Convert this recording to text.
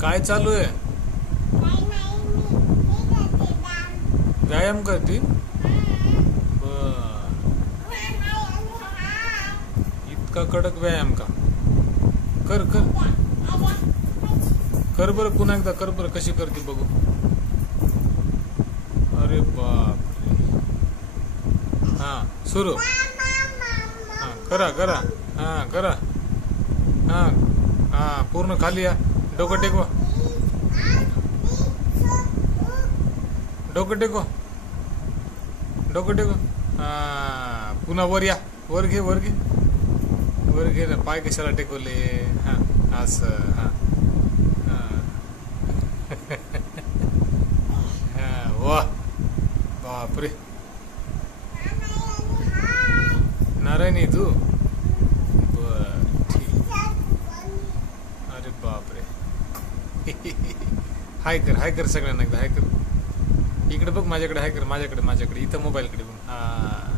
काय चालू आहे? व्यायाम करते? बर. इतका कडक व्यायाम का? कर कर कर बरं, पुन्हा एकदा कर बरं. कशी करते बघू. अरे बाप रे. हा सुरू. हा करा करा. हा करा. हा हा पूर्ण खाली या. डोकं टेकवा. डोकं टेकवा. डोकं टेकवा. हा पुन्हा वर या. वर घे वर घे. वर घे ना. पाय कशाला टेकवले? हा असं. हा हा वा बापरे. नारायणी तू? बर ठीक. अरे बापरे. हाय कर सगळ्यांना एकदा हाय कर. इकडे बघ माझ्याकडे हाय कर. माझ्याकडे इथं मोबाईलकडे बघ. हा